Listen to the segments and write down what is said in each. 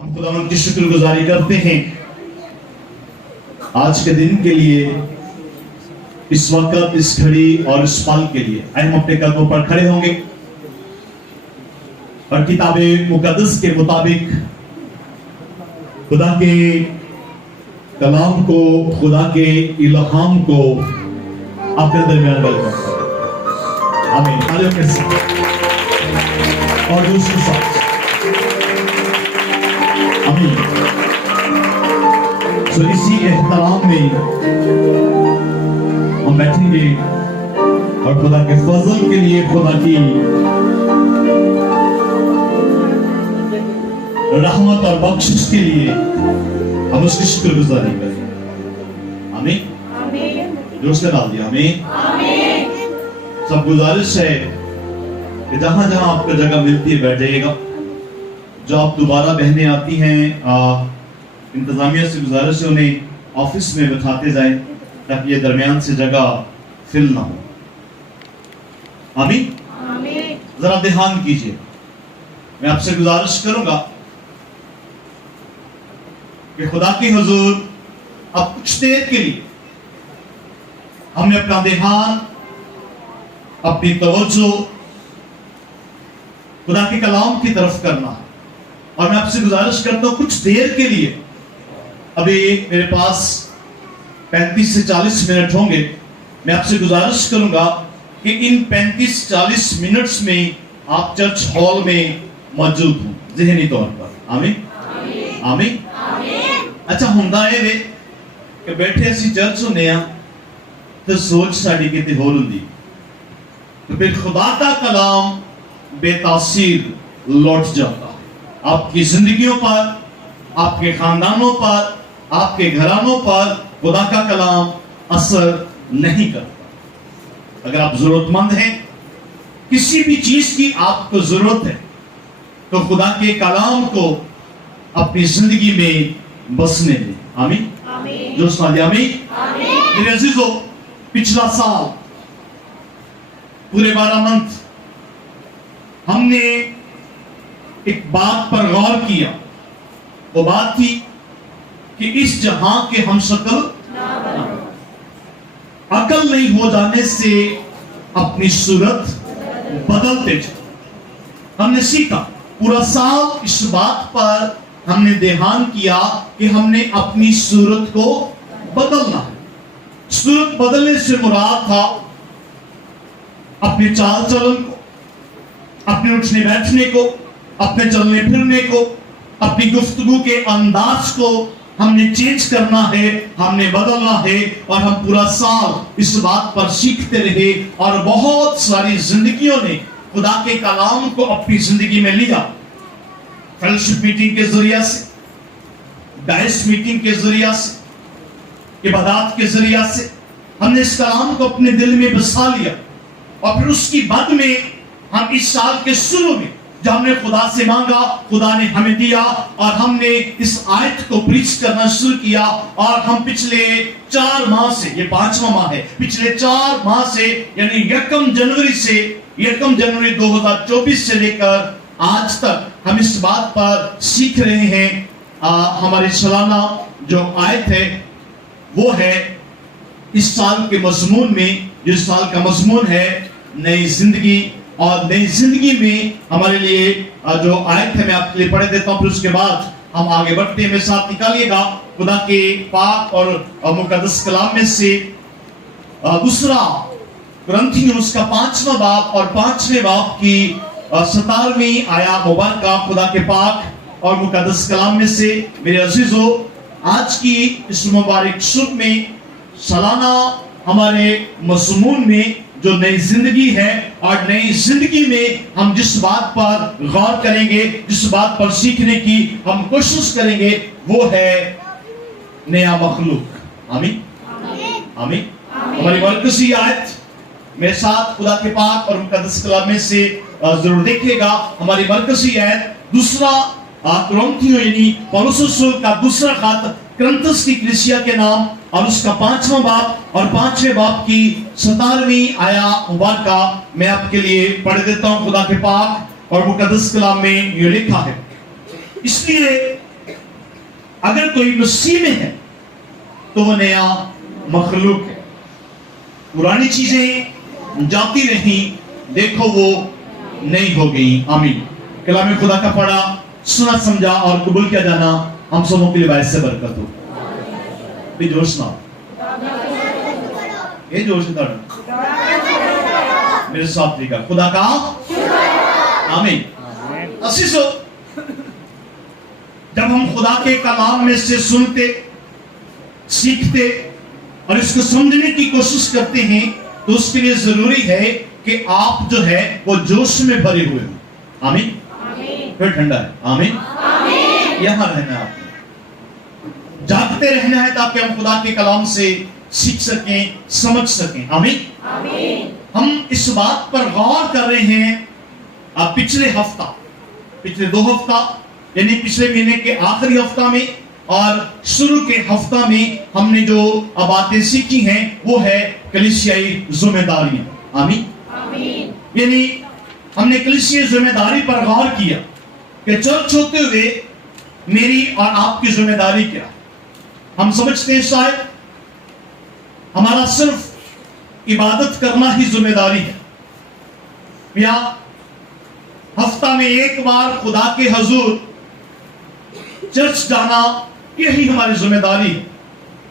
ہم خداوند کی شکر گزاری کرتے ہیں آج کے دن کے لیے، اس وقت، اس گھڑی اور اس پل کے لیے۔ ہم اپنے قدموں پر کھڑے ہوں گے اور کتاب مقدس کے مطابق خدا کے کلام کو، خدا کے الہام کو اپنے درمیان ویلکم کریں۔ آمین۔ تالیوں کے ساتھ اور دوسری ساتھ آمین۔ سو اسی احترام میں ہم بیٹھیں گے اور خدا کے فضل کے لیے، خدا کی رحمت اور بخشش کے لیے ہم اس کی شکر گزاری کریں۔ آمین۔ جو اس نے ڈال دیا۔ آمین۔ سب گزارش ہے کہ جہاں جہاں آپ کو جگہ ملتی ہے بیٹھ جائیے گا۔ جو آپ دوبارہ بہنیں آتی ہیں، انتظامیہ سے گزارش ہے انہیں آفس میں بٹھاتے جائیں تاکہ یہ درمیان سے جگہ فل نہ ہو۔ آمین۔ ذرا دھیان کیجئے، میں آپ سے گزارش کروں گا کہ خدا کے حضور اب کچھ دیر کے لیے ہم نے اپنا دھیان، اپنی توجہ خدا کے کلام کی طرف کرنا ہے۔ اور میں آپ سے گزارش کرتا ہوں کچھ دیر کے لیے، ابھی میرے پاس 35 سے 40 منٹ ہوں گے، میں آپ سے گزارش کروں گا کہ ان 35-40 منٹس میں آپ چرچ ہال میں موجود ہوں ذہنی طور پر۔ آمین۔ آمین۔ اچھا ہوندا ہے وے کہ بیٹھے اسی چرچ ہونے ہاں تو سوچ ساڑی کتے ہور ہوندی، تو پھر خدا کا کلام بے تاثیر لوٹ جاتا ہے۔ آپ کی زندگیوں پر، آپ کے خاندانوں پر، آپ کے گھرانوں پر خدا کا کلام اثر نہیں کرتا۔ اگر آپ ضرورت مند ہیں، کسی بھی چیز کی آپ کو ضرورت ہے، تو خدا کے کلام کو اپنی زندگی میں بسنے دیں۔ آمین۔ جو سمجھے آمین۔ میرے عزیزو، پچھلا سال پورے 12 منتھ ہم نے ایک بات پر غور کیا۔ وہ بات تھی کہ اس جہاں کے ہم شکل عقل نہیں ہو جانے سے اپنی صورت بدلتے جائیں۔ ہم نے سیکھا پورا سال اس بات پر ہم نے دھیان کیا کہ ہم نے اپنی صورت کو بدلنا ہے۔ صورت بدلنے سے مراد تھا اپنے چال چلن کو، اپنے اٹھنے بیٹھنے کو، اپنے چلنے پھرنے کو، اپنی گفتگو کے انداز کو ہم نے چینج کرنا ہے، ہم نے بدلنا ہے۔ اور ہم پورا سال اس بات پر سیکھتے رہے اور بہت ساری زندگیوں نے خدا کے کلام کو اپنی زندگی میں لیا۔ فیلوشپ میٹنگ کے ذریعہ سے، ڈائس میٹنگ کے ذریعہ سے، عبادات کے ذریعہ سے ہم نے اس کلام کو اپنے دل میں بسا لیا۔ اور پھر اس کی بعد میں ہم اس سال کے شروع میں جو ہم نے خدا سے مانگا، خدا نے ہمیں دیا، اور ہم نے اس آیت کو پریچ کرنا شروع کیا۔ اور ہم پچھلے 4 ماہ سے، یہ 5واں ماہ ہے، پچھلے 4 ماہ سے یعنی 1 جنوری 2024 سے لے کر آج تک ہم اس بات پر سیکھ رہے ہیں۔ ہماری سالانہ جو آیت ہے وہ ہے اس سال کے مضمون میں، جس سال کا مضمون ہے نئی زندگی۔ اور نئی زندگی میں ہمارے لیے جو آیت ہے میں آپ کے لیے پڑھ دیتا ہوں، پھر اس کے بعد ہم آگے بڑھتے ہیں۔ میرے ساتھ نکالیے گا خدا کے پاک اور مقدس کلام میں سے دوسرا کرنتھیوں اس کا 5واں باب اور 5ویں باب کی 17ویں آیات مبارکہ خدا کے پاک اور مقدس کلام میں سے۔ میرے عزیزو، آج کی اس مبارک صبح میں سالانہ ہمارے مضمون میں جو نئی زندگی ہے، اور نئی زندگی میں ہم جس بات پر غور کریں گے، جس بات پر سیکھنے کی ہم کوشش کریں گے، وہ ہے نیا مخلوق۔ آمین۔ آمین۔ ہماری مرکزی آیت میرے ساتھ خدا کے پاک اور مقدس کلام میں سے ضرور دیکھیے گا۔ ہماری مرکزی آیت دوسرا کرنتھیوں یعنی پولس رسول کا دوسرا خط کرنتھس کی کلیسیا کے نام، اور اس کا 5واں باب اور 5ویں باب کی 17ویں آیات مبارکہ میں آپ کے لیے پڑھ دیتا ہوں۔ خدا کے پاک اور مقدس کلام میں یہ لکھا ہے، اس لیے اگر کوئی مسیح میں ہے تو وہ نیا مخلوق ہے، پرانی چیزیں جاتی رہیں، دیکھو وہ نئی ہو گئی. آمین. کلام خدا کا پڑھا، سنا، سمجھا اور قبول کیا جانا ہم سبوں کے لیے باعث سے برکت ہو. بھی جوش نہ یہ جوش میرے ساتھ دیکھا خدا کا آمین. عزیزو، جب ہم خدا کے کلام میں سے سنتے، سیکھتے اور اس کو سمجھنے کی کوشش کرتے ہیں تو اس کے لیے ضروری ہے کہ آپ جو ہے وہ جوش میں بھرے ہوئے ہوں. آمین. پھر ٹھنڈا ہے. آمین. یہاں رہنا ہے، آپ کو جاگتے رہنا ہے تاکہ ہم خدا کے کلام سے سیکھ سکیں، سمجھ سکیں. آمین. ہم اس بات پر غور کر رہے ہیں پچھلے 2 ہفتہ یعنی پچھلے مہینے کے آخری ہفتہ میں اور شروع کے ہفتہ میں ہم نے جو باتیں سیکھی ہیں وہ ہے کلیسیائی ذمہ داریاں. آمین. یعنی ہم نے کلیسیائی ذمہ داری پر غور کیا کہ چرچ ہوتے ہوئے میری اور آپ کی ذمہ داری کیا. ہم سمجھتے ہیں شاید ہمارا صرف عبادت کرنا ہی ذمہ داری ہے، یا ہفتہ میں ایک بار خدا کے حضور چرچ جانا یہی ہماری ذمہ داری ہے،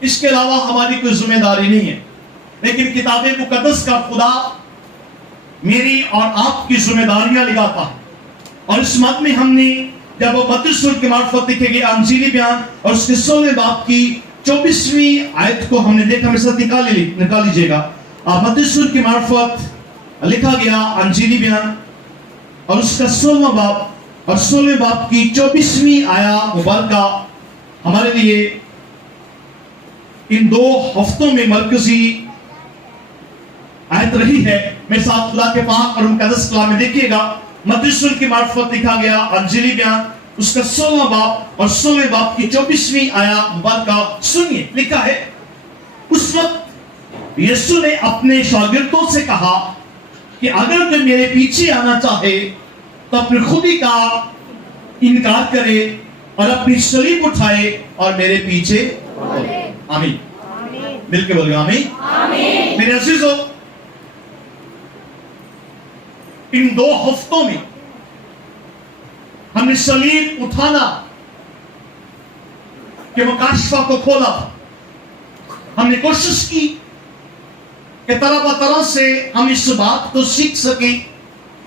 اس کے علاوہ ہماری کوئی ذمہ داری نہیں ہے. لیکن کتاب مقدس کا خدا میری اور آپ کی ذمہ داریاں لگاتا ہے، اور اس مد میں ہم نے جب وہ 32 سورت کی معرفت لکھے گئے انجیلی بیان اور اس کے 16ویں باب کی 24ویں آیت کو ہم نے دیکھا. میرے ساتھ نکال لیجئے گا. 32 سورت کی معرفت لکھا گیا انجیلی بیان اور اس کا 16واں باب اور 16ویں باب کی 24ویں آیت مبارکہ ہمارے لیے ان 2 ہفتوں میں مرکزی آیت رہی ہے. میرے ساتھ خدا کے پاک اور مقدس کلام میں دیکھیے گا. متی سورت کی معرفت لکھا گیا انجیلی بیان اس کا 16واں باب اور 16ویں باب کی 24ویں آیت مبارکہ سنیے. لکھا ہے، اس وقت یسوع نے اپنے شاگردوں سے کہا کہ اگر کوئی میرے پیچھے آنا چاہے تو اپنی خودی کا انکار کرے اور اپنی صلیب اٹھائے اور میرے پیچھے چلے. آمین. مل کے بولے آمین. میرے عزیزو، ان 2 ہفتوں میں ہم نے صلیب اٹھانا کے مکاشفہ کو کھولا تھا. ہم نے کوشش کی کہ طرح بطرح سے ہم اس بات کو سیکھ سکیں،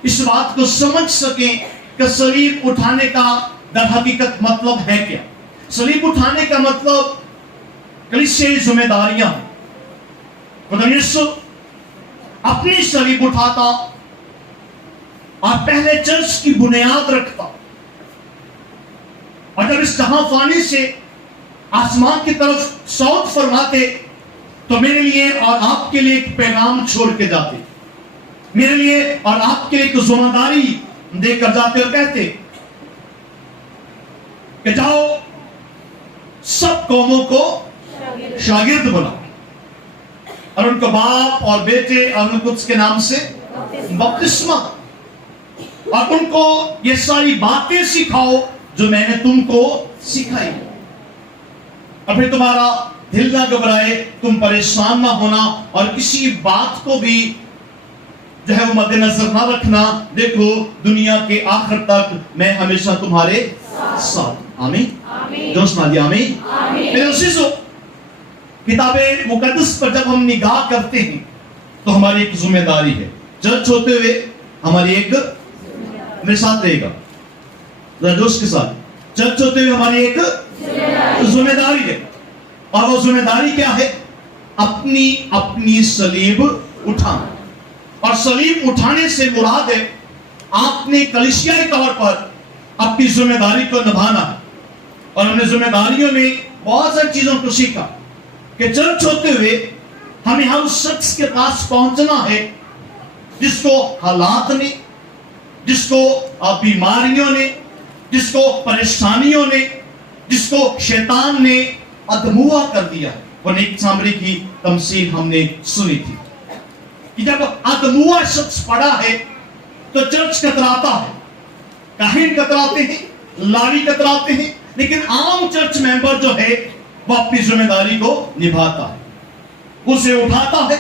اس بات کو سمجھ سکیں کہ صلیب اٹھانے کا در حقیقت مطلب ہے کیا. صلیب اٹھانے کا مطلب کلیسیائی ذمہ داریاں. خدا یسوع اپنی صلیب اٹھاتا اور پہلے چرچ کی بنیاد رکھتا، اور جب اس جہاں فانی سے آسمان کی طرف صعود فرماتے تو میرے لیے اور آپ کے لیے ایک پیغام چھوڑ کے جاتے، میرے لیے اور آپ کے لیے ایک ذمہ داری دے کر جاتے اور کہتے کہ جاؤ سب قوموں کو شاگرد بناؤ اور ان کو باپ اور بیٹے اور ان کو اس کے نام سے بپتسمہ، اور ان کو یہ ساری باتیں سکھاؤ جو میں نے تم کو سکھائی. اور پھر تمہارا دل نہ گھبرائے، تم پریشان نہ ہونا اور کسی بات کو بھی جو ہے وہ مد نظر نہ رکھنا. دیکھو دنیا کے آخر تک میں ہمیشہ تمہارے ساتھ. آمین. جو سنا دیا آمین. میرے عزیزو، کتاب مقدس پر جب ہم نگاہ کرتے ہیں تو ہماری ایک ذمہ داری ہے. چرچ ہوتے ہوئے ہماری ایک، میرے ساتھ رہے گا جوش کے ساتھ، چرچ ہوتے ہوئے ہماری ایک ذمہ داری ہے. اور وہ ذمہ داری کیا ہے؟ اپنی صلیب اٹھانا. اور صلیب اٹھانے سے مراد ہے آپ نے کلیسیائی طور پر اپنی ذمہ داری کو نبھانا ہے. اور ہم نے ذمہ داریوں میں بہت ساری چیزوں کو سیکھا کہ چرچ ہوتے ہوئے ہمیں ہر اس شخص کے پاس پہنچنا ہے جس کو حالات نے، جس کو بیماریوں نے، جس کو پریشانیوں نے، جس کو شیطان نے ادموا کر دیا. وہ نیک سامری کی تمثیل ہم نے سنی تھی کہ جب ادموا شخص پڑا ہے تو چرچ کتراتا ہے، کاہن کتراتے ہیں، لاوی کتراتے ہیں، लेकिन आम चर्च मेंबर जो है वो अपनी जिम्मेदारी को निभाता है, उसे उठाता है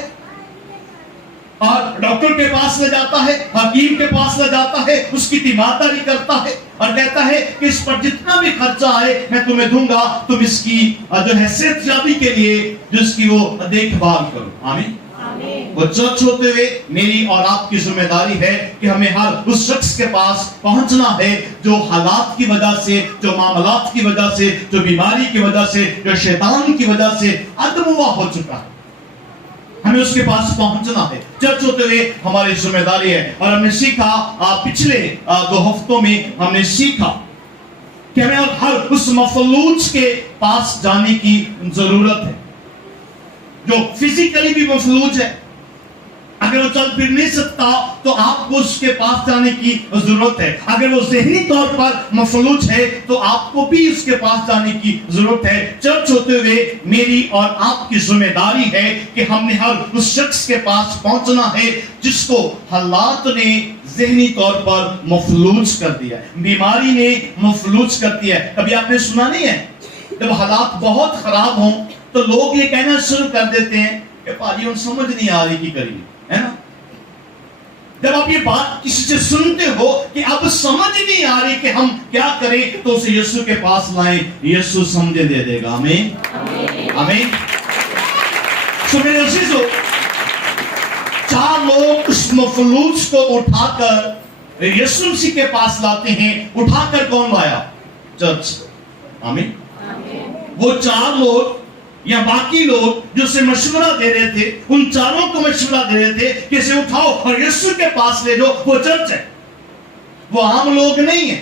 और डॉक्टर के पास ले जाता है, हकीम के पास ले जाता है, उसकी तीमारदारी करता है और कहता है कि इस पर जितना भी खर्चा आए मैं तुम्हें दूंगा, तुम इसकी जो है सेहतयाबी के लिए जिसकी वो देखभाल करो। आमीन। वो चर्च होते हुए मेरी और आपकी जिम्मेदारी है कि हमें हर उस शख्स के पास पहुंचना है जो हालात की वजह से, जो मामलात की वजह से, जो बीमारी की वजह से, जो शैतान की वजह से अदमुआ हो चुका है, हमें उसके पास पहुंचना है। चर्च होते हुए हमारी जिम्मेदारी है। और हमने सीखा पिछले 2 हफ्तों में हमने सीखा कि हमें हर उस मफलूज के पास जाने की जरूरत है जो फिजिकली भी मफलूज है। अगर वो चल फिर नहीं सकता तो आपको उसके पास जाने की जरूरत है। अगर वो ज़हनी तौर पर मफलूज है तो आपको भी उसके पास जाने की जरूरत है। चर्च होते हुए मेरी और आपकी जिम्मेदारी है कि हमने हर उस शख्स के पास पहुंचना है जिसको हालात ने ज़हनी तौर पर मफलूज कर दिया है, बीमारी ने मफलूज कर दिया है। कभी आपने सुना नहीं है जब हालात बहुत खराब हों तो लोग ये कहना शुरू कर देते हैं कि पाजी उन समझ नहीं आ रही की करिए, है ना। जब आप ये बात किसी से सुनते हो कि अब समझ नहीं आ रही कि हम क्या करें, तो उसे यीशु के पास लाएं, यीशु समझे दे देगा। आमीन आमीन। सो मेरे अजीजों, 4 लोग उस मफलूज को उठाकर यीशु मसीह के पास लाते हैं। उठाकर कौन लाया? चर्च। आमीन। वो 4 लोग या बाकी लोग जो से मशवरा दे रहे थे, उन 4 को मशवरा दे रहे थे कि इसे उठाओ और यीशु के पास ले जाओ। वो चर्च है, वो आम लोग नहीं है।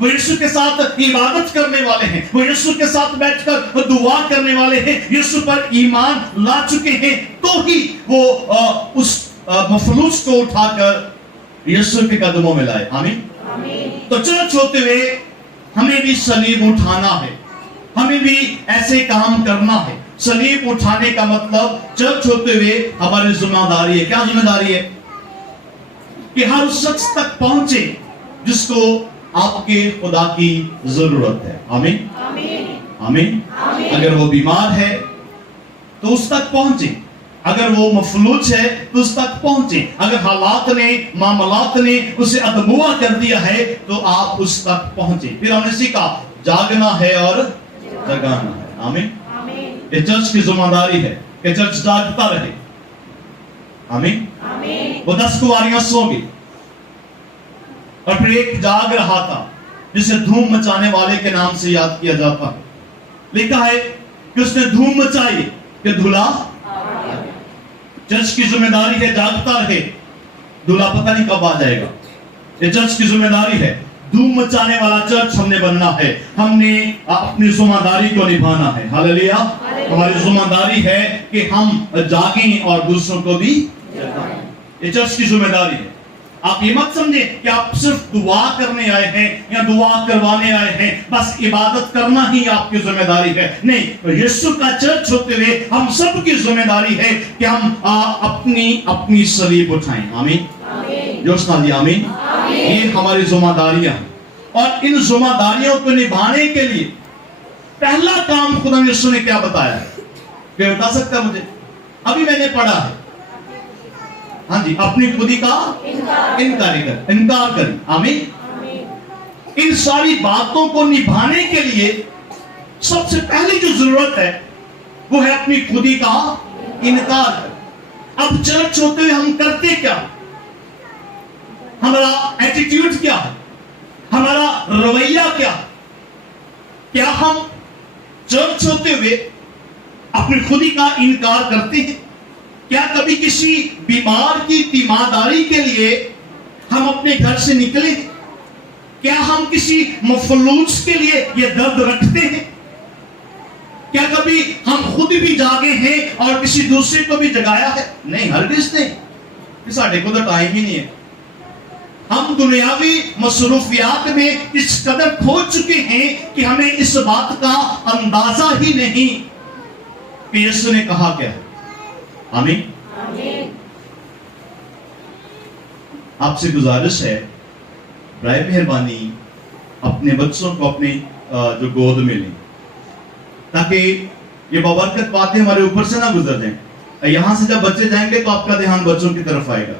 वो यीशु के साथ इबादत करने वाले हैं, वो यीशु के साथ बैठकर दुआ करने वाले हैं, यीशु पर ईमान ला चुके हैं, तो ही वो उस मफलूज को उठाकर यीशु के कदमों में लाए। आमीन। तो चर्च होते हुए हमें भी सलीब उठाना है, हमें भी ऐसे काम करना है। सलीब उठाने का मतलब चर्च होते हुए हमारी जिम्मेदारी है। क्या जिम्मेदारी है? कि हर उस शख्स तक पहुंचे जिसको आपके खुदा की जरूरत है। आमीन आमीन। अगर वो बीमार है तो उस तक पहुंचे, अगर वो मफलूज है तो उस तक पहुंचे, अगर हालात ने, मामलात ने उसे अदमुआ कर दिया है तो आप उस तक पहुंचे। फिर हमने सीखा जागना है और जगाना है। आमीन। ये चर्च की जिम्मेदारी है कि चर्च जागता रहे। आमीन। वो 10 कुंवारियां सो गई और फिर एक जाग रहा था जिसे धूम मचाने वाले के नाम से याद किया जाता है। लिखा है कि उसने धूम मचाई कि दूल्हा। चर्च की जिम्मेदारी है जागता रहे, दूल्हा पता नहीं कब आ जाएगा। ये चर्च की जिम्मेदारी है। धूम मचाने वाला चर्च हमने बनना है, हमने अपनी जिम्मेदारी को निभाना है। हालेलुया। हमारी जिम्मेदारी है कि हम जागें और दूसरों को भी जगाएं। ये चर्च की जिम्मेदारी है। आप ये मत समझे कि आप सिर्फ दुआ करने आए हैं या दुआ करवाने आए हैं, बस इबादत करना ही आपकी जिम्मेदारी है। नहीं, तो यीशु का चर्च होते हुए हम सब की जिम्मेदारी है कि हम अपनी सलीब उठाएं। आमीन। जोशना जी आमीन। ये हमारी जिम्मेदारियां हैं और इन जिम्मेदारियों को निभाने के लिए पहला काम खुदा यीशु ने क्या बताया? क्या बता सकता मुझे? अभी मैंने पढ़ा है। हाँ जी, अपनी खुदी का इनकार करें। आमीन। इन सारी बातों को निभाने के लिए सबसे पहली जो जरूरत है वो है अपनी खुदी का इनकार। अब चर्च होते हुए हम करते क्या? हमारा एटीट्यूड क्या है? हमारा रवैया क्या है? क्या हम चर्च होते हुए अपनी खुदी का इनकार करते हैं? क्या कभी किसी बीमार की तीमारदारी के लिए हम अपने घर से निकले? क्या हम किसी मफलूज के लिए यह दर्द रखते हैं? क्या कभी हम खुद भी जागे हैं और किसी दूसरे को भी जगाया है? नहीं, हरगिज़ नहीं। साढ़े को तो टाइम ही नहीं है। हम दुनियावी मसरूफियात में इस कदर खो चुके हैं कि हमें इस बात का अंदाजा ही नहीं कि यीशु ने कहा क्या है। आमीन। आपसे गुजारिश है, बराए मेहरबानी अपने बच्चों को अपने जो गोद में लें, ताकि ये बाबरकत बातें हमारे ऊपर से ना गुजर जाएं। यहाँ से जब बच्चे जाएंगे तो आपका ध्यान बच्चों की तरफ आएगा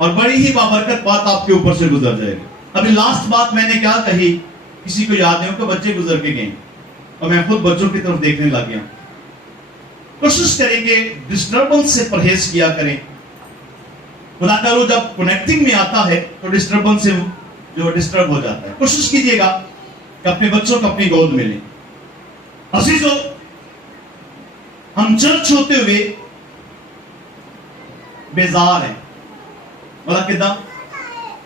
और बड़ी ही बाबरकत बात आपके ऊपर से गुजर जाएगी। अभी लास्ट बात मैंने क्या कही, किसी को याद नहीं हो कि बच्चे गुजर के गए और मैं खुद बच्चों की तरफ देखने लग गया। कोशिश करेंगे डिस्टर्बेंस से परहेज किया करें। खुदा करो जब कनेक्टिंग में आता है तो डिस्टर्बेंस से जो डिस्टर्ब हो जाता है। कोशिश कीजिएगा कि अपने बच्चों को अपनी गोद में लें। अजीजों, हम चर्च होते हुए बेजार हैं। बोला किदा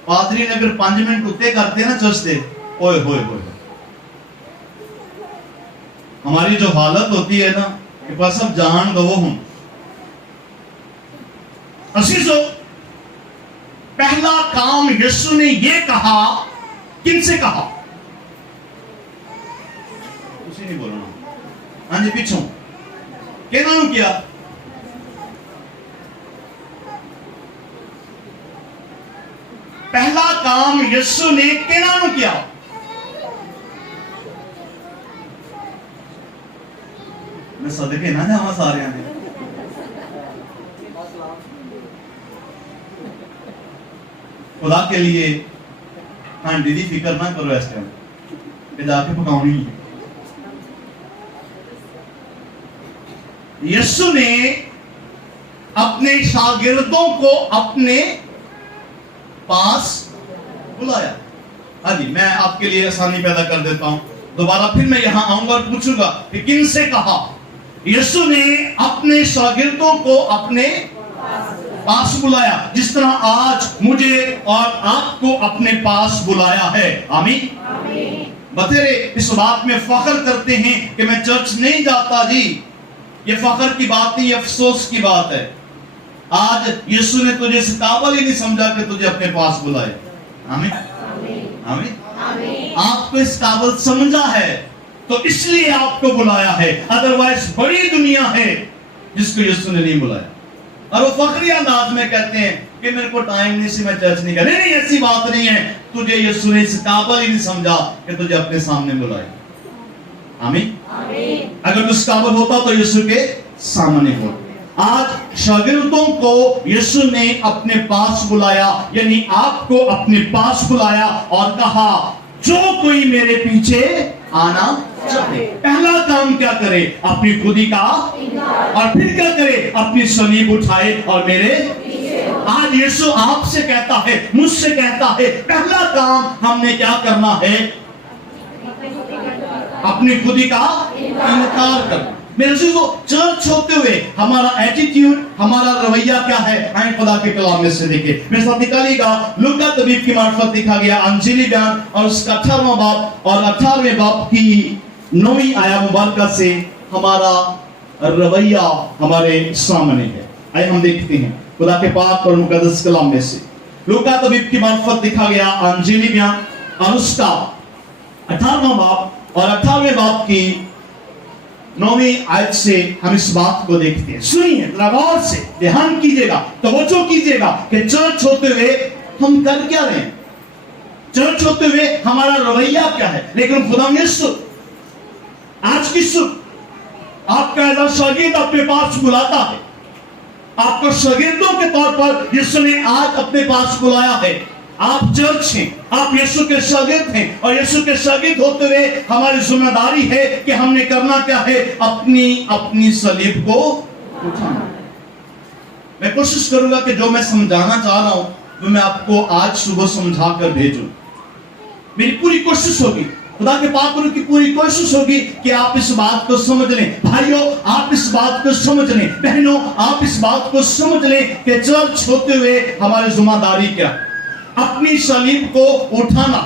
पादरी ने अगर 5 मिनट उत्ते करते ना चर्च से, ओए होए होए, हमारी जो हालत होती है ना कि बस अब जान दो हम। अजीजों, पहला काम यीशु ने ये कहा, किनसे कहा? उसी नहीं बोलना। हाँ जी, पीछों कहना किया। पहला काम यीशु ने कहना किया। मैं सदके ना जावा सारे ने। खुदा के लिए हांडी दी फिक्र ना करो इस टाइम, कि जाके पकाउनी है। यीशु ने अपने शागिर्दों को अपने पास बुलाया। हाँ जी, मैं आपके लिए आसानी पैदा कर देता हूं। दोबारा फिर मैं यहां आऊंगा और पूछूंगा कि किनसे कहा? यीशु ने अपने शागिर्दों को अपने पास बुलाया, जिस तरह आज मुझे और आपको अपने पास बुलाया है। आमीन। बथेरे इस बात में फख्र करते हैं कि मैं चर्च नहीं जाता जी। ये फख्र की बात नहीं, अफसोस की बात है। आज यीशु ने तुझे इस काबिल ही नहीं समझा कि तुझे अपने पास बुलाए। आमीन आमीन। आपको इस काबिल समझा है तो इसलिए आपको बुलाया है, अदरवाइज बड़ी दुनिया है जिसको यीशु ने नहीं बुलाया। और वो फखरी अंदाज में कहते हैं कि मेरे को टाइम नहीं सी, मैं चर्च नहीं कर। नहीं, ऐसी बात नहीं है। तुझे यीशु ने इस काबिल ही नहीं समझा कि तुझे अपने सामने बुलाए। आमीन। अगर तू इस काबिल होता तो यीशु के सामने होता। आज शागिर्दों को यीशु ने अपने पास बुलाया, यानी आपको अपने पास बुलाया और कहा जो कोई मेरे पीछे आना चाहे। पहला काम क्या करे? अपनी खुदी का, और फिर क्या करे? अपनी सलीब उठाए और मेरे। आज यीशु आपसे कहता है, मुझसे कहता है, पहला काम हमने क्या करना है? अपनी खुदी का इनकार करना। मेरे दोस्तों, चर्च होते हुए हमारा एटीट्यूड, हमारा रवैया क्या है? आए खुदा के कलाम में से देखें। मेरे साथ निकालिएगा लूका तबीब की मार्फत लिखा गया अंजीली बयान और उसका 18वां बाब और 18वें बाब की 9वीं आयत मुबारक से हमारा रवैया हमारे सामने है। आइए हम देखते हैं खुदा के पाक और मुकद्दस कलाम में से। लूका तबीब की मार्फत लिखा गया अंजीली बयान और उसका 18वां बाब और 18वें बाब की 9वीं आयत से हम इस बात को देखते हैं। सुनिए, गौर से ध्यान कीजिएगा, तवज्जो कीजिएगा कि चर्च होते हुए हम कर क्या रहे हैं, चर्च होते हुए हमारा रवैया क्या है। लेकिन खुदा यीशु आज की सुबह आपका ऐसा शागिर्द अपने पास बुलाता है। आपको शागिर्दों के तौर पर यीशु ने आज अपने पास बुलाया है। आप चर्च हैं, आप यीशु के शागिर्द हैं और यीशु के शागिर्द होते हुए हमारी जिम्मेदारी है कि हमने करना क्या है? अपनी सलीब को उठाना। मैं कोशिश करूंगा कि जो मैं समझाना चाह रहा हूं वो मैं आपको आज सुबह समझा कर भेजूं। मेरी पूरी कोशिश होगी, खुदा के पाक की पूरी कोशिश होगी कि आप इस बात को समझ लें। भाइयों, आप इस बात को समझ लें। बहनों, आप इस बात को समझ लें कि चर्च होते हुए हमारी जिम्मेदारी क्या है? अपनी सलीब को उठाना,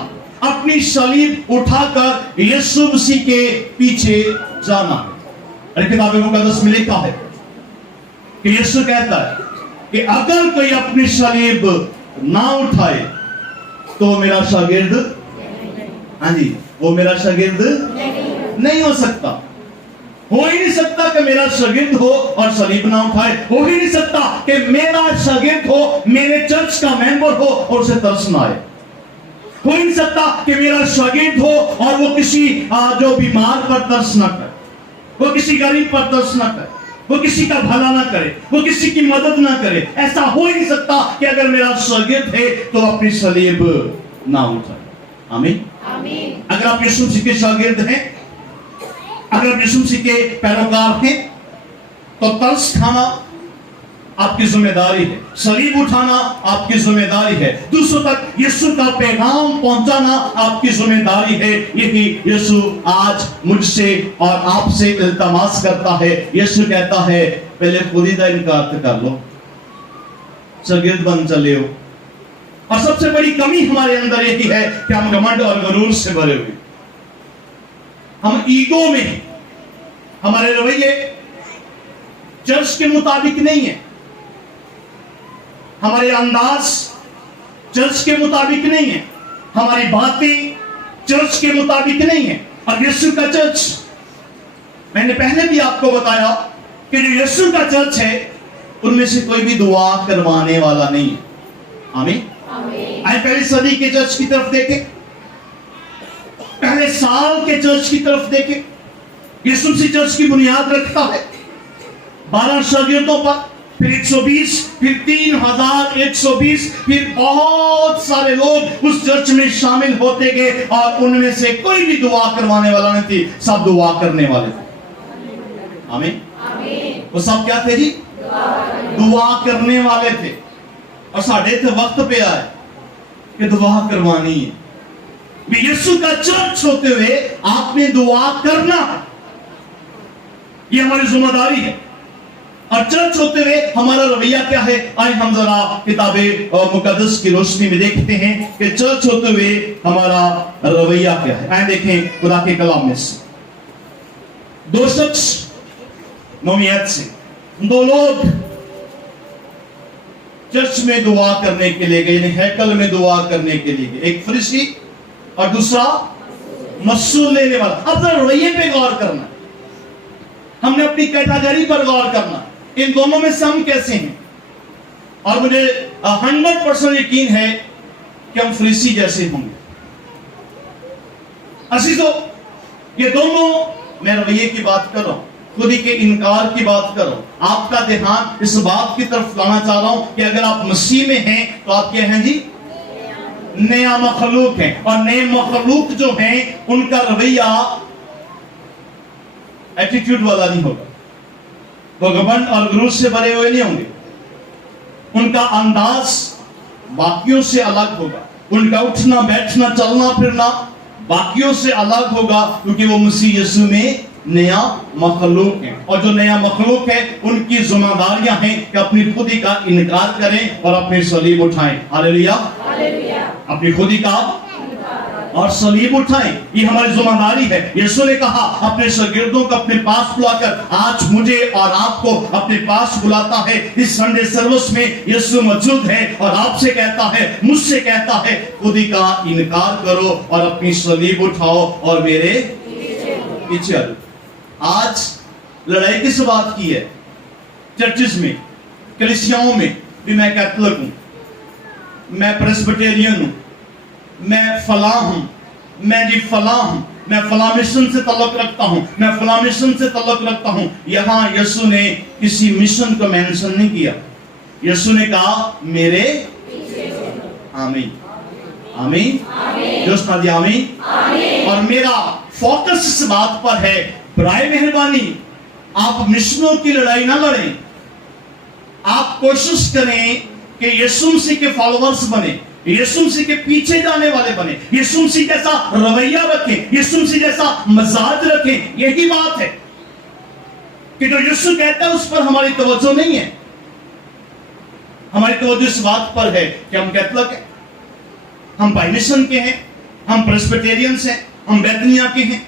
अपनी सलीब उठाकर यीशु मसीह के पीछे जाना। अरे किताब मुकद्दस में लिखा है कि यीशु कहता है कि अगर कोई अपनी सलीब ना उठाए तो मेरा शागिर्द, हाँ जी, वो मेरा शागिर्द नहीं हो सकता। हो ही नहीं सकता कि मेरा शागिर्द हो और सलीब ना उठाए। हो ही नहीं सकता कि मेरा शागिर्द हो, मेरे चर्च का मेंबर हो और उसे तरस ना आए। हो ही नहीं सकता कि मेरा शागिर्द हो और वो किसी जो बीमार पर तरस ना करे, वो किसी गरीब पर तरस ना करे, वो किसी का भला ना करे, वो किसी की मदद ना करे। ऐसा हो ही नहीं सकता कि अगर मेरा शागिर्द है तो अपनी सलीब ना उठाए। आमीन। अगर आप यीशु मसीह के शागिर्द हैं, अगर आप यीशु मसीह के पैरोकार हैं, तो तरस खाना आपकी जिम्मेदारी है, सलीब उठाना आपकी जिम्मेदारी है, दूसरों तक यीशु का पैगाम पहुंचाना आपकी जिम्मेदारी है। यही यीशु आज मुझसे और आपसे इल्तमास करता है। यीशु कहता है पहले खुदी का इनकार कर लो, शागिर्द बन चले हो। और सबसे बड़ी कमी हमारे अंदर यही है कि हम घमंड और गरूर से भरे हुए, हम ईगो में, हमारे रवैये चर्च के मुताबिक नहीं है, हमारे अंदाज चर्च के मुताबिक नहीं है, हमारी बातें चर्च के मुताबिक नहीं है। और यीशु का चर्च, मैंने पहले भी आपको बताया कि जो यीशु का चर्च है उनमें से कोई भी दुआ करवाने वाला नहीं है। आमीन। आइए पहली सदी के चर्च की तरफ देखें, पहले साल के चर्च की तरफ देखें। यीशु मसीह चर्च की बुनियाद रखता है 12 शागिर्दों पर, फिर 120, फिर 3120, फिर बहुत सारे लोग उस चर्च में शामिल होते गए और उनमें से कोई भी दुआ करवाने वाला नहीं थी, सब दुआ करने वाले थे। आमीन। वो सब क्या थे जी? दुआ करने वाले थे। और साढ़े थे वक्त पे आए कि दुआ करवानी है। यीशु का चर्च होते हुए आपने दुआ करना, ये हमारी जिम्मेदारी है। और चर्च होते हुए हमारा रवैया क्या है? आइए हम जरा किताबे मुकद्दस की रोशनी में देखते हैं कि चर्च होते हुए हमारा रवैया क्या है। आइए देखें खुदा के कलाम में से दो शख्स नौमियत से, दो लोग चर्च में दुआ करने के लिए गए, हैकल में दुआ करने के लिए गए। एक फरीसी और दूसरा मसूल लेने वाला। अब जरा रवैये पे गौर करना, हमने अपनी कैटेगरी पर गौर करना, इन दोनों में से हम कैसे हैं। और मुझे 100% यकीन है कि हम फरीसी जैसे होंगे। अजीजों, ये दोनों, मैं रवैये की बात कर रहा हूं, खुदी के इनकार की बात करो। आपका ध्यान इस बात की तरफ लाना चाह रहा हूं कि अगर आप मसीह में हैं तो आप क्या हैं जी? नया मखलूक हैं। और नए मखलूक जो हैं उनका रवैया एटीट्यूड वाला नहीं होगा, वो घमंड और गुरूर से भरे हुए नहीं होंगे। उनका अंदाज बाकियों से अलग होगा, उनका उठना बैठना चलना फिरना बाकियों से अलग होगा, क्योंकि वो मसीह यीशु में नया मखलूक है। और जो नया मखलूक है उनकी जिम्मेदारियां हैं कि अपनी खुदी का इनकार करें और अपनी सलीब उठाएं। हालेलुया। अपनी खुदी का और सलीब उठाएं, ये हमारी जिम्मेदारी है। यीशु ने कहा अपने शागिर्दों को अपने पास बुलाकर, आज मुझे और आपको अपने पास बुलाता है। इस संडे सर्विस में यीशु मौजूद है और आपसे कहता है, मुझसे कहता है, खुदी का इनकार करो और अपनी सलीब उठाओ और मेरे पीछे आ। आज लड़ाई किस बात की है? चर्चिस में, कलीसियाओं में भी मैं कैथोलिक हूं, मैं प्रेस्बिटेरियन हूं, मैं फलां हूं, मैं जी फलां हूं, मैं फलां मिशन से ताल्लुक रखता हूं, मैं फलां मिशन से ताल्लुक रखता हूं। यहां यीशु ने किसी मिशन को मेंशन नहीं किया। यीशु ने कहा मेरे आमीन। आमीन। जोश ना जी आमीन। और मेरा फोकस इस बात पर है, बराए मेहरबानी आप मिशनों की लड़ाई ना लड़ें। आप कोशिश करें कि यीशु मसीह के फॉलोअर्स बने, यीशु मसीह के पीछे जाने वाले बने, यीशु मसीह जैसा रवैया रखें, यीशु मसीह जैसा मजाज रखें। यही बात है कि जो यीशु कहता है उस पर हमारी तवज्जो नहीं है। हमारी तवज्जो इस बात पर है कि हम कैथोलिक हैं, हम बाई मिशन के हैं, हम प्रेस्बिटेरियंस हैं, हम बैतनिया के हैं,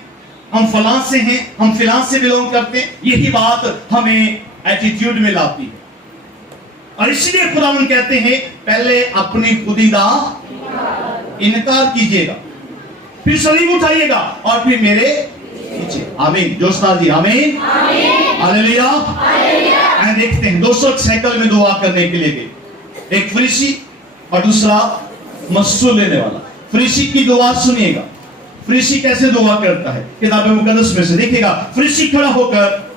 हम फलां से हैं, हम फिलां से बिलोंग करते हैं। यही बात हमें एटीट्यूड में लाती है। और इसलिए खुदावंद कहते हैं पहले अपनी खुदी का इनकार कीजिएगा, फिर सलीब उठाइएगा और फिर मेरे पीछे। आमीन। जोशना जी आमीन। हालेलुया। देखते हैं 200 साइकिल में दुआ करने के लिए गए, एक फरीसी और दूसरा मसूल लेने वाला। फरीसी की दुआ सुनिएगा। फरीसी कैसे दुआ करता है किताब मुकद्दस में से देखिएगा। फरीसी खड़ा होकर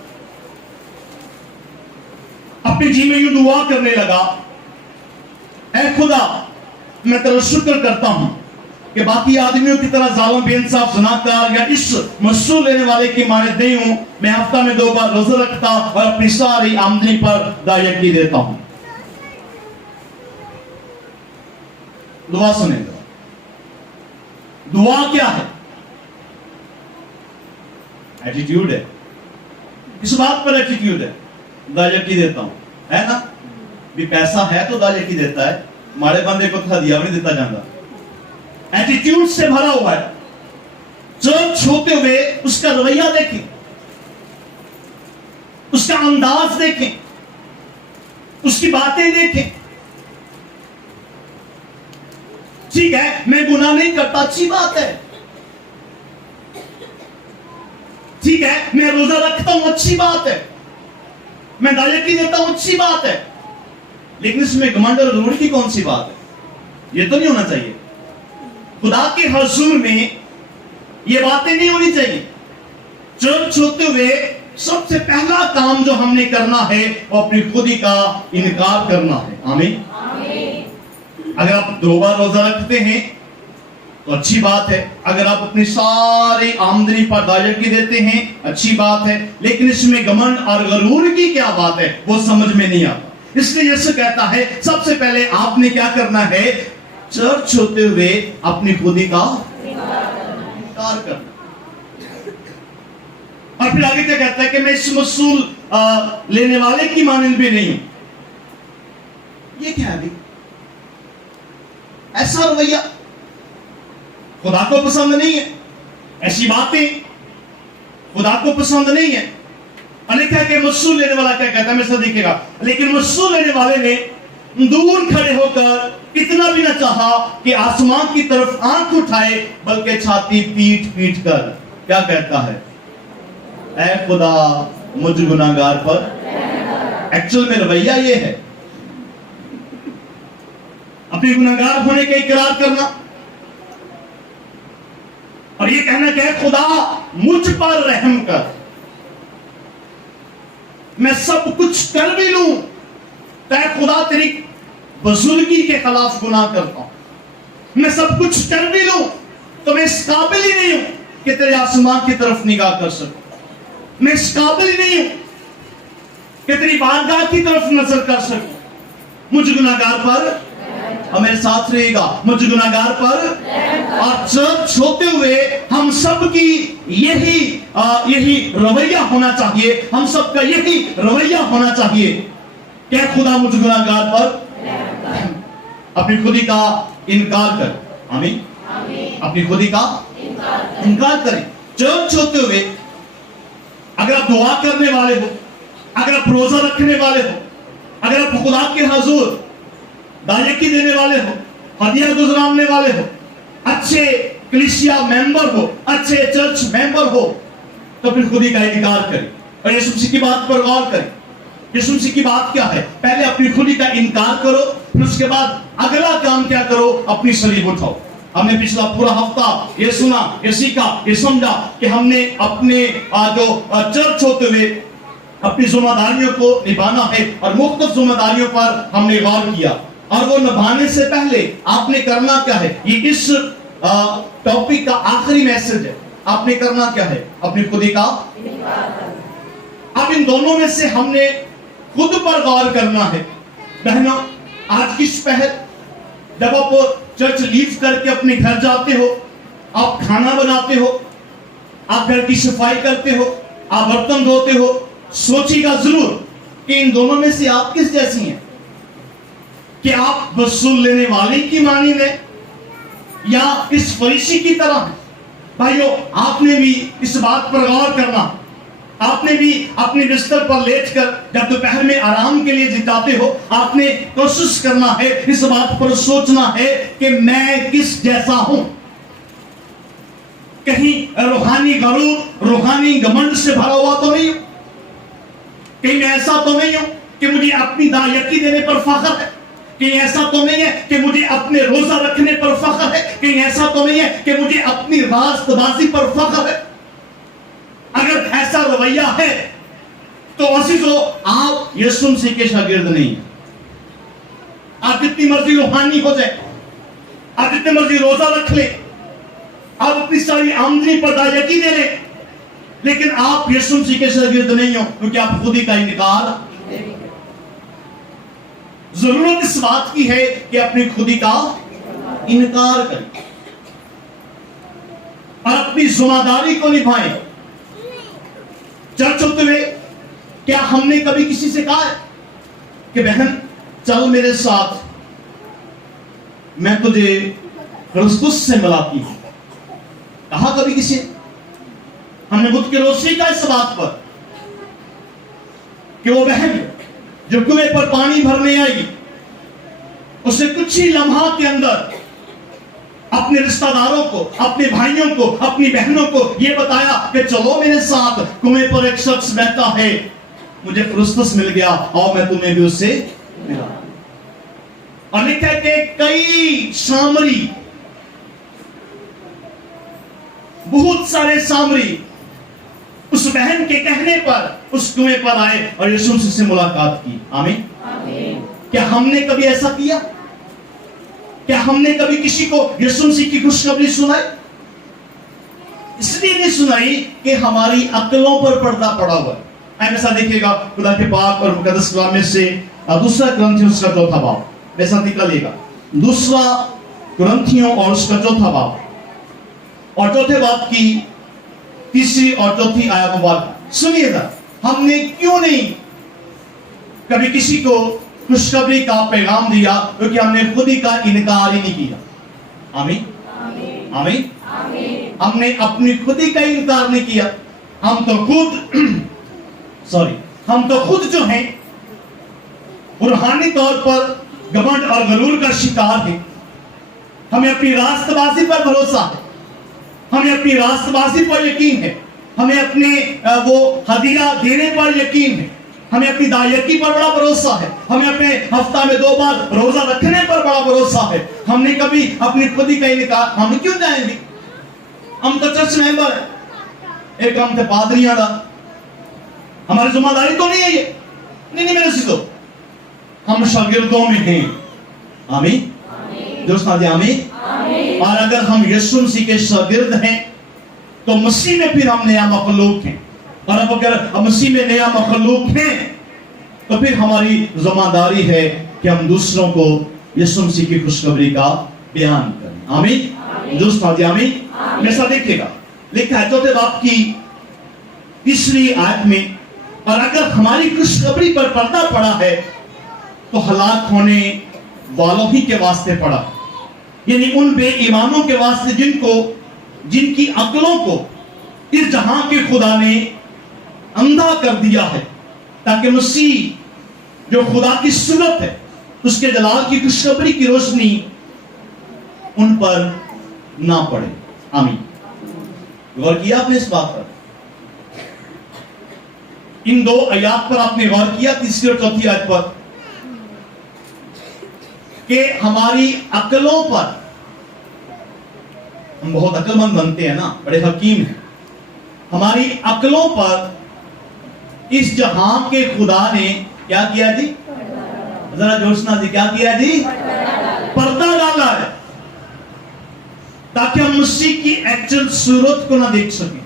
अपने जी में यूं दुआ करने लगा, ऐ खुदा मैं तेरा शुक्र करता हूं कि बाकी आदमियों की तरह जालिम बेइंसाफ ज़नाकार या इस मसूल लेने वाले की मानद नहीं हूं। मैं हफ्ता में 2 बार रोजा रखता और अपनी सारी आमदनी पर दायकी देता हूं। दुआ सुनेगा। दुआ क्या है? एटीट्यूड है। इस बात पर एटीट्यूड है, दायकी देता हूं, है ना? भी पैसा है तो दायकी देता है, मारे बंदे को हदिया भी नहीं देता जाता। एटीट्यूड से भरा हुआ है। चर्च होते हुए उसका रवैया देखें, उसका अंदाज देखें, उसकी बातें देखें। ठीक है, मैं गुनाह नहीं करता, अच्छी बात है। ठीक है, मैं रोजा रखता हूं, अच्छी बात है। मैं दायकी देता हूं, अच्छी बात है। लेकिन इसमें घमंड और गुरूर की कौन सी बात है? ये तो नहीं होना चाहिए। खुदा के हुजूर में ये बातें नहीं होनी चाहिए। चर्च होते हुए सबसे पहला काम जो हमने करना है वो अपनी खुदी का इनकार करना है। आमीन। अगर आप 2 बार रोजा रखते हैं तो अच्छी बात है। अगर आप अपनी सारी आमदनी पर दायकी देते हैं, अच्छी बात है। लेकिन इसमें घमंड और गरूर की क्या बात है वो समझ में नहीं आता। इसलिए यीशु कहता है सबसे पहले आपने क्या करना है? चर्च होते हुए अपनी खुदी का इनकार करना। और फिर आगे क्या कहता है कि मैं इस मसूल लेने वाले की मानंद भी नहीं हूं। ये क्या है? ऐसा रवैया खुदा को पसंद नहीं है। ऐसी बातें खुदा को पसंद नहीं है। लिखा है कि मसूल लेने वाला क्या कहता है, मैं सब देखिएगा। लेकिन मसूल लेने वाले ने दूर खड़े होकर इतना भी न चाहा कि आसमान की तरफ आंख उठाए, बल्कि छाती पीट पीट कर क्या कहता है? ऐ खुदा मुझ गुनाहगार पर। एक्चुअल में रवैया ये है, अपने गुनाहगार होने का इकरार करना और ये कहना कि खुदा मुझ पर रहम कर। मैं सब कुछ कर भी लूं तो खुदा तेरी बुजुर्गी के खिलाफ गुनाह करता हूं। मैं सब कुछ कर भी लूं तो मैं इस काबिल ही नहीं हूं कि तेरे आसमान की तरफ निगाह कर सकूं। मैं इस काबिल ही नहीं हूं कि तेरी बारगाह की तरफ नजर कर सकूं। मुझ गुनाहगार पर, हमें साथ रहेगा, मुझ गुनाहगार पर। और चर्च होते हुए हम सब की यही रवैया होना चाहिए। हम सबका यही रवैया होना चाहिए। क्या खुदा मुझ गुनाहगार पर अपनी खुदी का इनकार कर। आमीन। अपनी खुदी का इनकार करें। चर्च होते हुए अगर आप दुआ करने वाले हो, अगर आप रोजा रखने वाले हो, अगर आप खुदा के हुजूर दायकी देने वाले हो, हदिया गुजराने वाले हो, अच्छे कलीसिया मेंबर हो, अच्छे चर्च मेंबर हो, तो फिर खुदी का इनकार करें और यीशु मसीह की बात पर गौर करें। यीशु मसीह की बात क्या है? पहले अपनी खुदी का इनकार करो, फिर उसके बाद अगला काम क्या करो? अपनी सलीब उठाओ। हमने पिछला पूरा हफ्ता ये सुना, ये सीखा, ये समझा कि हमने अपने जो चर्च होते हुए अपनी जिम्मेदारियों को निभाना है और मुख्तलिफ जिम्मेदारियों पर हमने गौर किया। और वो निभाने से पहले आपने करना क्या है? ये इस टॉपिक का आखिरी मैसेज है। आपने करना क्या है? अपनी खुदी का। अब इन दोनों में से हमने खुद पर गौर करना है। बहनों, आज की पहल, जब आप चर्च लीव करके अपने घर जाते हो, आप खाना बनाते हो, आप घर की सफाई करते हो, आप बर्तन धोते हो, सोचिएगा जरूर कि इन दोनों में से आप किस जैसी हैं? कि आप वसूल लेने वाले की मानी है या इस फरीसी की तरह है? भाइयों, आपने भी इस बात पर गौर करना। आपने भी अपने बिस्तर पर लेटकर जब दोपहर में आराम के लिए जिताते हो, आपने कोशिश करना है, इस बात पर सोचना है कि मैं किस जैसा हूं। कहीं रूहानी गरूर, रूहानी घमंड से भरा हुआ तो नहीं हूं। कहीं मैं ऐसा तो नहीं हूं कि मुझे अपनी दायकी देने पर फख्र है, کہیں ایسا تو نہیں ہے کہ مجھے اپنے روزہ رکھنے پر فخر ہے, کہیں ایسا تو نہیں ہے کہ مجھے اپنی راست بازی پر فخر ہے. اگر ایسا رویہ ہے تو عزیزو آپ یسوع مسیح کے شاگرد نہیں ہیں. آپ جتنی مرضی روحانی ہو جائے, آپ جتنی مرضی روزہ رکھ لیں, آپ اپنی ساری آمدنی پر دایگی دے لیں, لیکن آپ یسوع مسیح کے شاگرد نہیں ہو, کیونکہ آپ خود ہی کا انکار. ضرورت اس بات کی ہے کہ اپنی خودی کا انکار کریں اور اپنی ذمہ داری کو نبھائیں. چرچ ہوتے ہوئے کیا ہم نے کبھی کسی سے کہا ہے کہ بہن چل میرے ساتھ, میں تجھے کرسٹس سے ملاتی ہوں؟ کہا کبھی کسی؟ ہم نے بدھ کی روشنی کا اس بات پر کہ وہ بہن جو کنویں پر پانی بھرنے آئی, اس نے کچھ ہی لمحات کے اندر اپنے رشتہ داروں کو, اپنے بھائیوں کو, اپنی بہنوں کو یہ بتایا کہ چلو میرے ساتھ, کنویں پر ایک شخص بیٹھا ہے, مجھے کرسٹس مل گیا اور میں تمہیں بھی اس سے ملا. اور لکھا ہے کہ کئی سامری, بہت سارے سامری اس بہن کے کہنے پر اس کنویں پر آئے اور یسوع سے ملاقات کی. آمین. کیا ہم نے کبھی ایسا کیا؟ کیا ہم نے کبھی کسی کو یسوع مسیح کی خوشخبری سنائی؟ اس لیے نہیں سنائی کہ ہماری عقلوں پر پردہ پڑا ہوا ہے. ایسا دیکھیے گا خدا کے پاک اور مقدس کلام میں سے دوسرا کرنتھیوں اس کا چوتھا باب, ویسا نکلیے گا دوسرا کرنتھیوں اور اس کا چوتھا باب, اور چوتھے باب کی تیسری اور چوتھی آیت مبارکہ سنیے گا. ہم نے کیوں نہیں کبھی کسی کو خوشخبری کا پیغام دیا؟ کیونکہ ہم نے خود ہی کا انکار ہی نہیں کیا. آمین. آمین. ہم نے اپنی خود ہی کا انکار نہیں کیا. ہم تو خود جو ہیں روحانی طور پر گھمنڈ اور غرور کا شکار ہیں. ہمیں اپنی راست بازی پر بھروسہ ہے, ہمیں اپنی راست بازی پر یقین ہے, ہمیں اپنے وہ ہدیہ دینے پر یقین ہے, ہمیں اپنی دایگی پر بڑا بھروسہ ہے, ہمیں اپنے ہفتہ میں 2 بار روزہ رکھنے پر بڑا بھروسہ ہے. ہم نے کبھی اپنی خودی کا انکار, ہم کیوں جائیں گے؟ ہم تو چرچ ممبر ہیں, ایک ہم تھے پادریاں دا, ہماری ذمہ داری تو نہیں ہے یہ. نہیں میرے سیدھو, ہم شاگردوں میں ہیں. آمین. دوست نازی آمین. اور اگر ہم یسوع مسیح کے شاگرد ہیں تو مسیح میں پھر ہم نیا مخلوق ہیں, اور اب اگر ہم مسیح میں نیا مخلوق ہیں تو پھر ہماری ذمہ داری ہے کہ ہم دوسروں کو یسوع مسیح کی خوشخبری کا بیان کریں. آمین. دوست نازی آمین. ایسا دیکھیے گا لکھا ہے چوتھے باب کی تیسری آیت میں, اور اگر ہماری خوشخبری پر پردہ پڑا ہے تو ہلاک ہونے والوں ہی کے واسطے پڑا, یعنی ان بے ایمانوں کے واسطے جن کی عقلوں کو اس جہاں کے خدا نے اندھا کر دیا ہے, تاکہ مسیح جو خدا کی صورت ہے اس کے جلال کی خوشخبری کی روشنی ان پر نہ پڑے. آمین. غور کیا آپ نے اس بات پر؟ ان 2 آیات پر آپ نے غور کیا, تیسری اور چوتھی آیت پر, کہ ہماری عقلوں پر, ہم بہت عقل مند بنتے ہیں نا, بڑے حکیم ہیں, ہماری عقلوں پر اس جہاں کے خدا نے کیا کیا جی؟ ذرا جوشنا جی, کیا کیا جی؟ پردہ ڈالا ہے, تاکہ ہم مسیح کی ایکچوئل صورت کو نہ دیکھ سکیں.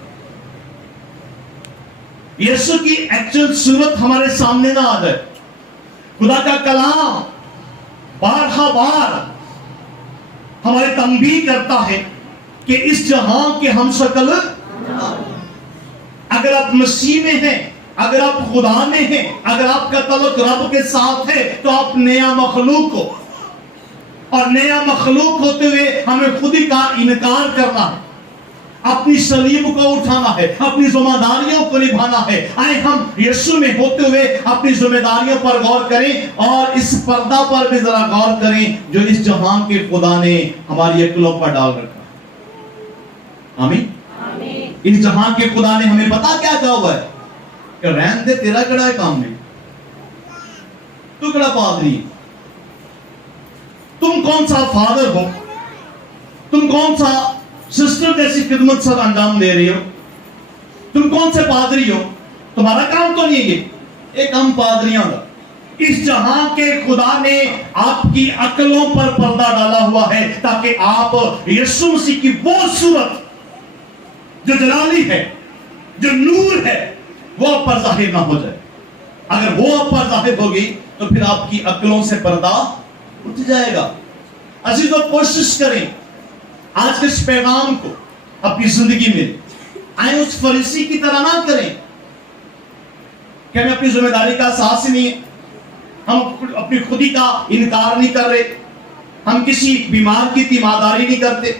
یسوع کی ایکچوئل صورت ہمارے سامنے نہ آ جائے. خدا کا کلام بارہا بار ہمارے تنبیہ کرتا ہے کہ اس جہاں کے ہم شکل, اگر آپ مسیح میں ہیں, اگر آپ خدا میں ہیں, اگر آپ کا تعلق رب کے ساتھ ہے تو آپ نیا مخلوق ہو, اور نیا مخلوق ہوتے ہوئے ہمیں خودی کا انکار کرنا ہے, اپنی صلیب کو اٹھانا ہے, اپنی ذمہ داریوں کو نبھانا ہے. آئے ہم یسوع میں ہوتے ہوئے اپنی ذمہ داریوں پر غور کریں, اور اس پردہ پر بھی ذرا غور کریں جو اس جہاں کے خدا نے ہماری عقلوں پر ڈال رکھا. آمین. اس جہاں کے خدا نے ہمیں پتا کیا کہا ہوا ہے کہ رہن دے, تیرا کڑا ہے کام میں, تو کڑا پادری, तुम कौन सा फादर हो, तुम कौन सा सिस्टर जैसी खिदमत सर अंजाम दे रही हो, तुम कौन से पादरी हो, तुम्हारा काम तो नहीं है ये काम पादरियां का। इस जहां के खुदा ने आपकी अकलों पर पर्दा डाला हुआ है ताकि आप यीशु मसीह की वो सूरत जो जलाली है, जो नूर है, वो आप पर जाहिर ना हो जाए। अगर वो आप पर जाहिर होगी तो फिर आपकी अकलों से पर्दा उठ जाएगा। अजीजों, कोशिश करें आज के इस पैगाम को अपनी जिंदगी में आए उस फरीसी की तरह ना करें कि हमें अपनी जिम्मेदारी का एहसास ही नहीं है, हम अपनी खुदी का इनकार नहीं कर रहे, हम किसी बीमार की तीमारदारी नहीं करते,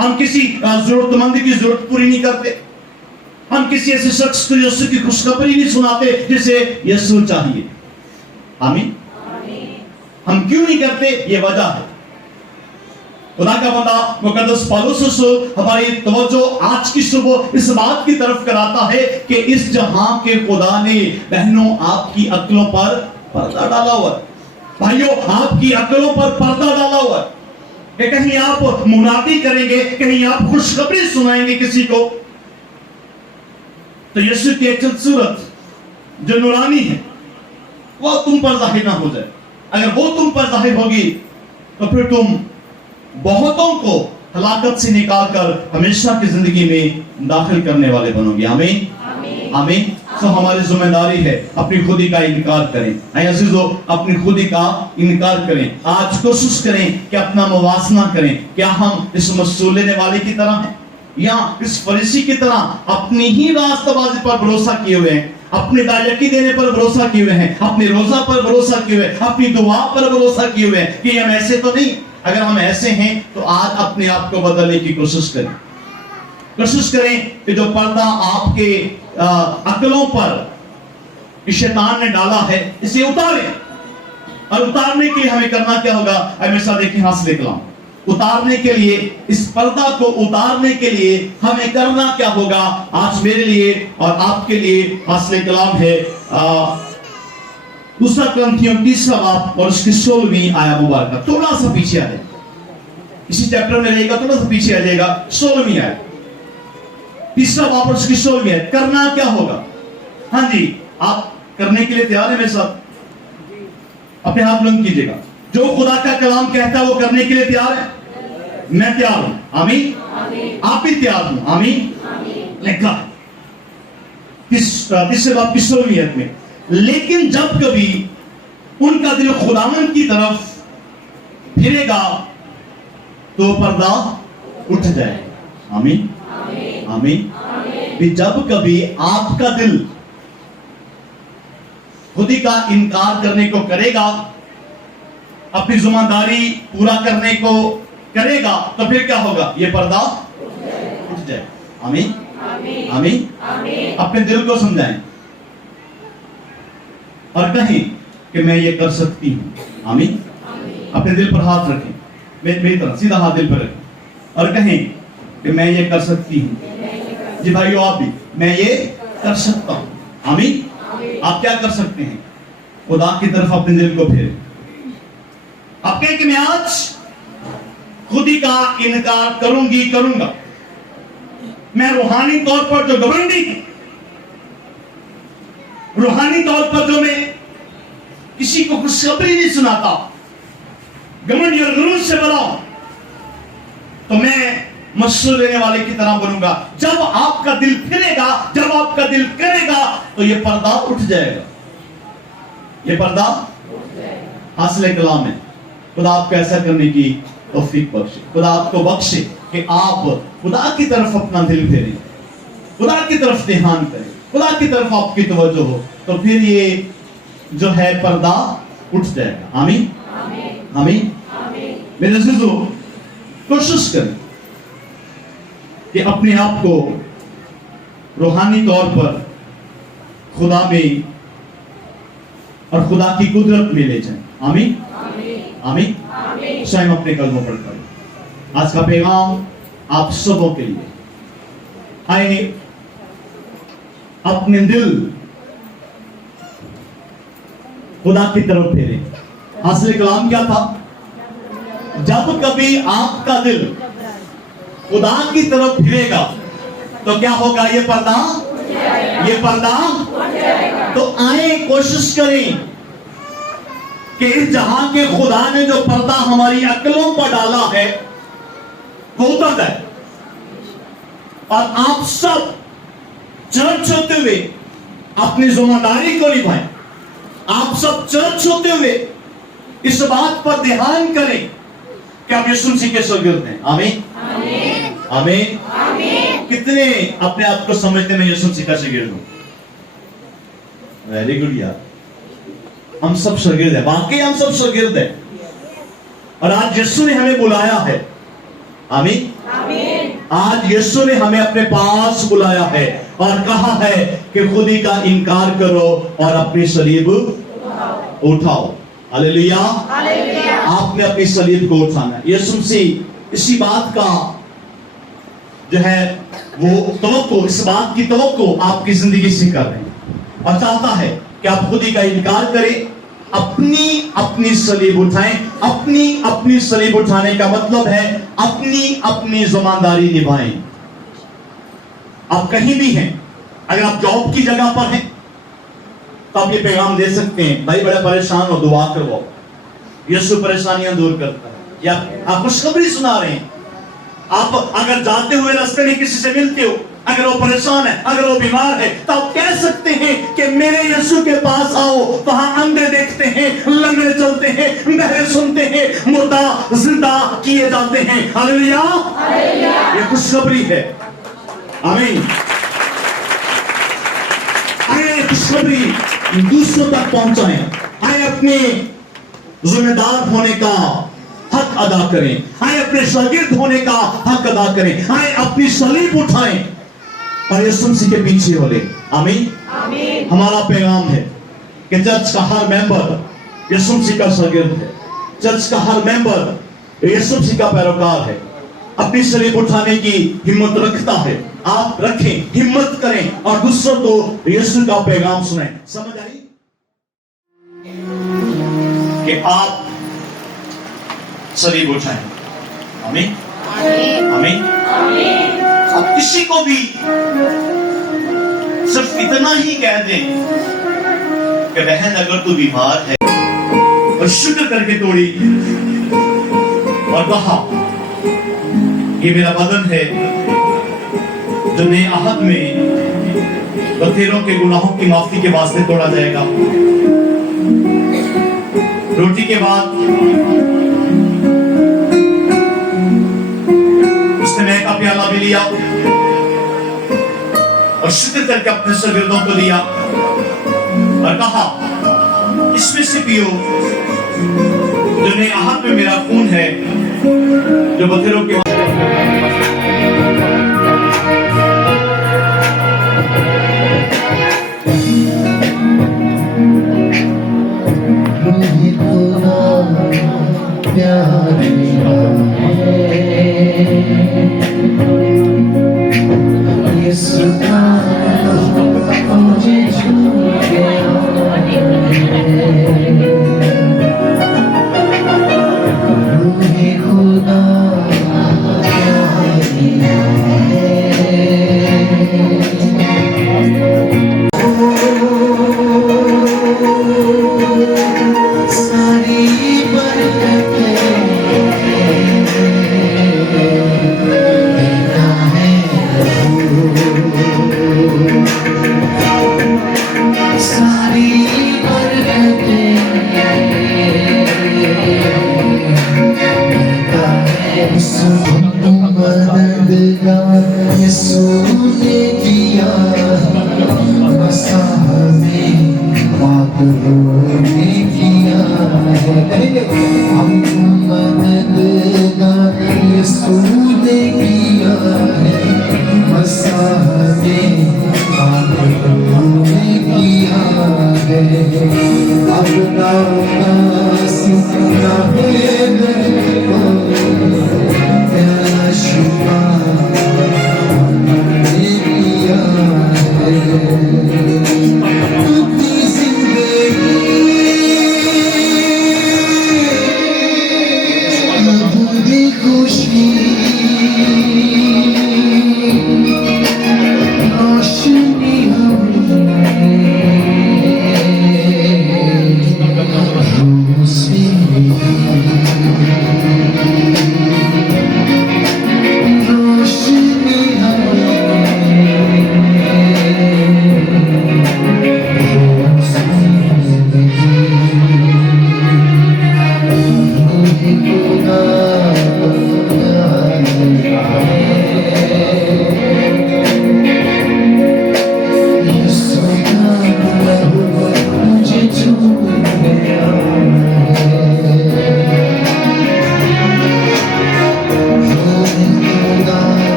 हम किसी जरूरतमंद की जरूरत पूरी नहीं करते, हम किसी ऐसे शख्स को यीशु की खुशखबरी नहीं सुनाते जिसे यीशु चाहिए। आमीन। हम क्यों नहीं करते? ये वजह है। खुदा का बंदा मुकद्दस पौलुस हमारी तवज्जो आज की सुबह इस बात की तरफ कराता है कि इस जहां के खुदा ने बहनों आपकी अक्लों पर पर्दा डाला हुआ है, भाइयों आपकी अक्लों पर पर्दा डाला हुआ है कि कहीं आप मुनादी करेंगे, कहीं आप खुशखबरी सुनाएंगे किसी को, तो यीशु की अचल सूरत जो नूरानी है वो तुम पर जाहिर ना हो जाए। अगर वो तुम पर जाहिर होगी तो फिर तुम बहुतों को हलाकत से निकालकर हमेशा की जिंदगी में दाखिल करने वाले बनोगे। आमीन। आमीन। तो हमारी जिम्मेदारी है अपनी खुदी का इनकार करें। अजीजों, अपनी खुदी का इनकार करें। आज कोशिश करें कि अपना मुवासना करें। क्या हम इस मसूल लेने वाले की तरह हैं या इस फरीसी की तरह अपनी ही रास्तबाजी पर भरोसा किए हुए हैं, अपने दायकी देने पर भरोसा किए हुए हैं, अपने रोजा पर भरोसा किए हुए हैं, अपनी दुआ पर भरोसा किए हुए हैं कि हम ऐसे तो नहीं। अगर हम ऐसे हैं तो आज अपने आप को बदलने की कोशिश करें। कोशिश करें कि जो पर्दा आपके अकलों पर शैतान ने डाला है इसे उतारें। और उतारने के लिए हमें करना क्या होगा? हमेशा देखें हासिल कलाम, उतारने के लिए, इस पर्दा को उतारने के लिए हमें करना क्या होगा? आज मेरे लिए और आपके लिए हासिल कलाम है दूसरा ग्रंथियों 3वां बाब और उसकी 16वीं आयत मुबारक। थोड़ा सा पीछे आ जाए, इसी चैप्टर में रहेगा, थोड़ा सा पीछे आ जाएगा। 16वीं आयत, 3वां बाब और उसकी 16वीं आयत। करना क्या होगा? हाँ जी, आप करने के लिए तैयार है मेरे साथ? अपने हाथ बुलंद कीजिएगा। जो खुदा का कलाम कहता है वो करने के लिए तैयार है? मैं तैयार हूं। आमीन। आप भी तैयार हो? आमीन। लिखा तीसरे बाब की 16वीं आयत में, लेकिन जब कभी उनका दिल खुदावंद की तरफ फिरेगा तो पर्दा उठ जाए। आमीन। आमीन। जब कभी आपका दिल खुदी का इनकार करने को करेगा, अपनी जिम्मेदारी पूरा करने को करेगा, तो फिर क्या होगा? ये पर्दा उठ जाए। आमीन। आमीन। अपने दिल को समझाएं और कहें कि मैं ये कर सकती हूं। आमीन। अपने दिल पर हाथ रखें, मेरी तरफ सीधा हाथ दिल पर रखें और कहें कि मैं ये कर सकती हूं। जी भाइयों, आप भी, मैं ये कर सकता हूं। आमीन। आप क्या कर सकते हैं? खुदा की तरफ अपने दिल को फेरें। आप कहें कि मैं आज खुदी का इनकार करूंगा। मैं रूहानी तौर पर जो घमंडी, रूहानी तौर पर जो मैं किसी को खुशखबरी नहीं सुनाता, घमंडी और गुरूर से बनाऊं, तो मैं मसूल लेने वाले की तरह बनूंगा। जब आपका दिल फिरेगा, जब आपका दिल करेगा, तो ये पर्दा उठ जाएगा। ये पर्दा हासिल कलाम है। खुदा आपको ऐसा करने की तौफीक बख्शे। खुदा आपको बख्शे कि आप खुदा की तरफ अपना दिल फेरें, खुदा की तरफ ध्यान करें, खुदा की तरफ आपकी तवज्जो हो, तो फिर ये जो है पर्दा उठ जाएगा। आमीन। आमीन। मेरे अज़ीज़ों, कोशिश करें कि अपने आप को रूहानी तौर पर खुदा में और खुदा की कुदरत में ले जाएं। आमीन। आमीन। स्वयं अपने कदमों पर करें। आज का पैगाम आप सबों के लिए। आइए अपने दिल खुदा की तरफ फेरें। हासिल कलाम क्या था? जब कभी आपका दिल खुदा की तरफ फिरेगा तो क्या होगा? ये पर्दा तो आए कोशिश करें कि इस जहां के खुदा ने जो पर्दा हमारी अक्लों पर डाला है वो उतर जाए और आप सब चर्च होते हुए अपनी जिम्मेदारी को निभाएं। आप सब चर्च होते हुए इस बात पर ध्यान करें कि आप यीशु मसीह के शागिर्द हैं। आमीन आमीन आमीन। कितने अपने आप को समझते हैं मैं यीशु मसीह का शागिर्द हूं? वेरी गुड यार, हम सब शागिर्द हैं, वाकई हम सब शागिर्द हैं। और आज यीशु ने हमें बुलाया है। आमीन आमीन। आज यीशु ने हमें अपने पास बुलाया है और कहा है कि खुदी का इनकार करो और अपनी सलीब उठाओ। हालेलुया। आपने अपनी सलीब को उठाना है। यीशु मसीह इसी बात का जो है वो तवक्को, इस बात की तवक्को आपकी जिंदगी से कर रहे हैं और चाहता है कि आप खुदी का इनकार करें, अपनी सलीब उठाएं। अपनी सलीब उठाने का मतलब है अपनी जिम्मेदारी निभाएं। आप कहीं भी हैं, अगर आप जॉब की जगह पर हैं तो आप ये पैगाम दे सकते हैं, भाई बड़ा परेशान हो, दुआ करवाओ, यीशु परेशानियां दूर करता है। या आप खुशखबरी सुना रहे हैं, आप अगर जाते हुए रास्ते में किसी से मिलते हो, अगर वो परेशान है, अगर वो बीमार है, तो आप कह सकते हैं कि मेरे यीशु के पास आओ। वहां अंधे देखते हैं, लंगड़े चलते हैं, बहरे सुनते हैं, मुर्दा जिंदा किए जाते हैं। हालेलुया। ये खुशखबरी है। आमीन। आए खुशखबरी दूसरों तक पहुंचाएं। आए अपने जिम्मेदार होने का हक अदा करें। आए अपने शागिर्द होने का हक अदा करें। आए अपनी सलीब उठाएं और यीशु मसीह के पीछे हो ले। आमीन आमीन। हमारा पैगाम है कि चर्च का हर मेंबर यीशु मसीह का शागिर्द है। चर्च का हर मेंबर यीशु मसीह का पैरोकार है, अपनी सलीब उठाने की हिम्मत रखता है। आप रखें, हिम्मत करें और दूसरों को यीशु का पैगाम सुनाएं। समझ आई कि आप सलीब उठाएं। आमीन आमीन आमीन। आप किसी को भी सिर्फ इतना ही कह दें कि बहन अगर तू बीमार है, और शुक्र करके तोड़ी और कहा ये मेरा बदन है जो नए अहद में बतेरों के गुनाहों की माफी के वास्ते तोड़ा जाएगा। रोटी के बाद उसने नए का प्याला भी लिया और शुक्र करके अपने शागिर्दों को दिया और कहा इसमें से पियो जो नए अहद में मेरा खून है जो बतेरों के Yes,